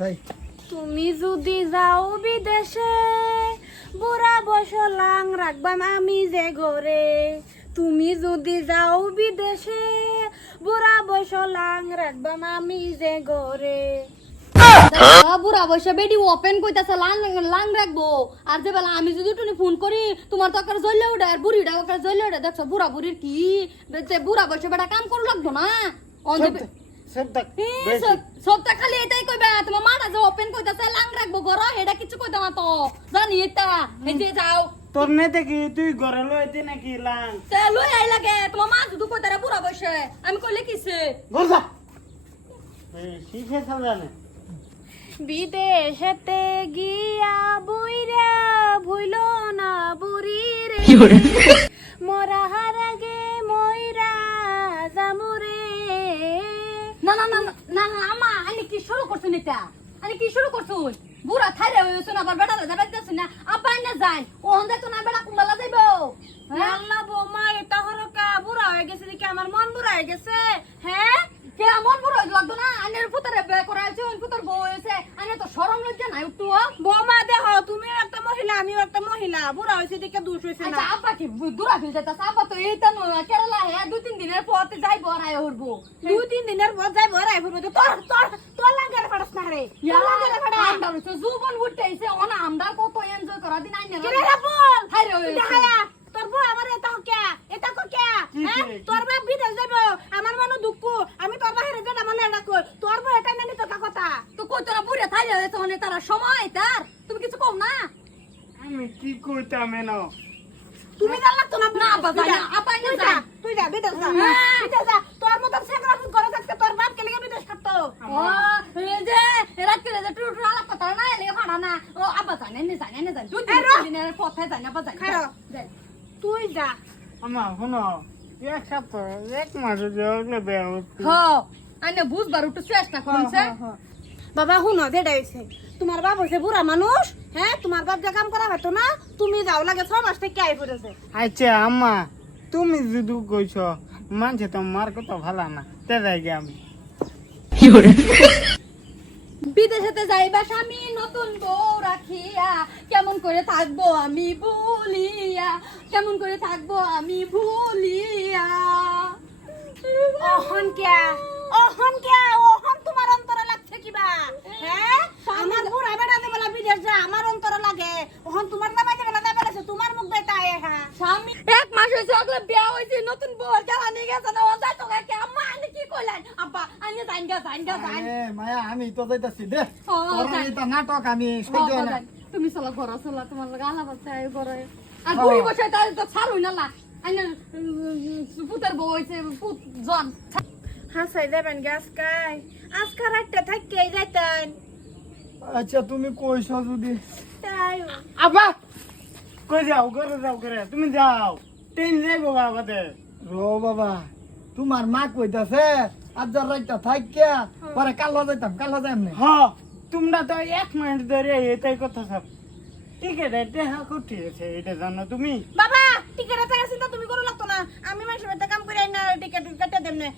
যাই তুমি যদি যাও বিদেশে বুড়া বসলাং রাখবাম আমি যে ঘরে। তুমি যদি যাও বিদেশে বুড়া বসলাং রাখবাম আমি যে ঘরে। বুড়া বয়সে বেডি ওপেন কইতাছে লাং লাং রাখব। আর যে বেলা আমি যদি টুনি ফোন করি তোমার তো আকার জ্বললে ওটা আর বুড়িটা আকার জ্বললে ওটা দেখছ বুড়া বুড়ির কি? বুড়া বয়সে বেটা কাম করু লাগবো না? সবটা খালি এটাই কইবে ওপেন কইতাছে লাং রাখব গর হেডা কিছু কইতা না তো জানি এটা এই যে যাও। তোর নে দেখি তুই ঘরে লইতে নাকি লাং? তে লই আই লাগে তোমার মা শুধু কইতারে বুড়া বয়সে আমি কইলে কিছে? ঘর যা। এই শিখে সাজানে বিদেশেতে গিয়া বুইরা ভুইল না বুড়ি রে মরা হারাগে ময়রা জামুরে না না না না, আমা আনি কি শুরু করছুন এটা? আনি কি শুরু করছুন বুড়া থাইরে হইছুন আবার বেটা যাবে যাচ্ছেন না? আব্বা না যাই ও হন্দে তো না বেটা কুম্বালা যাইবো। হ্যাঁ? আল্লাহ বৌমা এটা হরকা বুড়া হয়ে গেছে দেখি আমার মন বুড়া হয়ে গেছে। হ্যাঁ? কে আমন বুড়ো লাগতো না আনের পুতরে বে করাইছে ওই পুতর বউ হইছে আনে তো শরম লজ্জা নাই একটু বৌমা দেহ তুমিও একটা মহিলা আমিও একটা মহিলা বুড়া হয়েছে দেখে দুষ হয়েছে আচ্ছা না আব্বা কি দূরা ফিল যাইতা আব্বা তো এইটা নো কেরালা হে দুই তিন দিনের পর তো যাইবো আর আয় হরবো দুই তিন দিনের পর যাই ভরাই ফুরবে তো তোর তোর তোর ফাটাস না রে তোর লাগারে ফাটা আমরা হইছে জীবন উঠতেছে অনা আমরা কত এনজয় করা দিন আইনে কিরে রাবুল হাইরে তুই হইছে দেখায়া তোর বউ আমার এটা হকে এটা ককে কি হ্যাঁ? তোর বাপ বিদেশ যাব আমার মনে দুঃখ। আমি তোর বাহিরে যেটা মনে এটা কই তোর বউ এটা নানি তোর কথা তো। কই তোরা বুড়ে থাইরে হইছে অনে তারা সময় তার? তুমি কিছু কও না? আমি কি কইতাম এনো? তুমি জানলা তো না না। যা, তুই যা বিদেশ যা। হ্যাঁ। বিদেশ যা। তোর মত সেগরা করে থাকতে তোর বাপ কে লিগে বিদেশ থাকতো ও এই যে রাত করে যে টুটু আলাপ কথা না এলে ফাড়া না ও আব্বা জানে নে জানে নে জানে দুই এই রো। দিনের পথে জানে আব্বা জানে খারো। তুই যা আমা শোনো এক সপ্তাহ এক মাস চেষ্টা করছে বাবা শুনো যেটা হয়েছে তোমার বাপ হয়েছে বুড়া মানুষ হ্যাঁ তোমার বাপ যে কাম করা হতো না তুমি যাও লাগে ছ মাস থেকে আই পড়েছে আচ্ছা আম্মা তুমি যদি কইছ মানছে তো মার কথা ভালো না তে যাই আমি বিদেশেতে যাইবা স্বামী নতুন বউ রাখিয়া কেমন করে থাকব আমি ভুলিয়া কেমন করে থাকব আমি ভুলিয়া। অহন কে অহন কে অহন তোমার অন্তরে লাগছে কিবা হ্যাঁ? আমার বুড়া বেড়া দে বলা বিদেশ যা আমার অন্তরে লাগে। অহন তোমার নামে যে বেলা যাবে তোমার মুখ বেটা হ্যাঁ। স্বামী এক মাস হয়েছে ওগুলো বিয়া হয়েছে নতুন বউ জ্বালা নিয়ে গেছে না তো আম্মা আনি কি কইলেন আব্বা আনি জাইন গা জাইন গা জাইন আরে মায়া আমি তো যাইতাছি দে। ও, এটা নাটক আমি সহ্য না। জাইন। তুমি চলো ঘর চলো তোমার লগে আলাপ আছে আই ঘরে। আর বুড়ি বসে তাই তো ছাড়ুই না লা আইনা পুতের বউ হয়েছে পুত জন। হাসাই যাবেন গে আজকাই। আজকা রাতটা থাকতে যাইতেন। আচ্ছা তুমি কইছো যদি। তাই। আব্বা! কই যাও ঘরে যাও করে তুমি যাও। ট্রেন যাইবো বাবাতে রো বাবা। তোমার মা কইতাছে আজার রাইতা থাইকা পরে কালো যাইতাম কালো যাইম নে হ তোমরা তো এক মিনিট ধরে এটাই কথা সব। ঠিক আছে দেখা করতেছে এটা জানো তুমি? বাবা টিকেট টাকা চিন্তা তুমি করো লাগতো না। আমি মানুষের বাড়িতে কাম করে না টিকেট কেটে দেব না।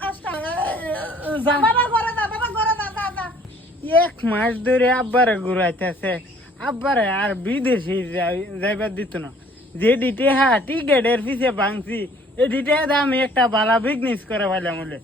আজকা বাবা ঘরে যা বাবা ঘরে যা যা যা। এক মাস ধরে আব্বারে ঘুরাইতেছে। আব্বারে আর বিদেশে যাই- যাইবার দিত না। যে ডিটে হা টিকেটের পিছে ভাঙছি ডিটে আমি একটা বালা বিজনেস করে ভাইলাম বলে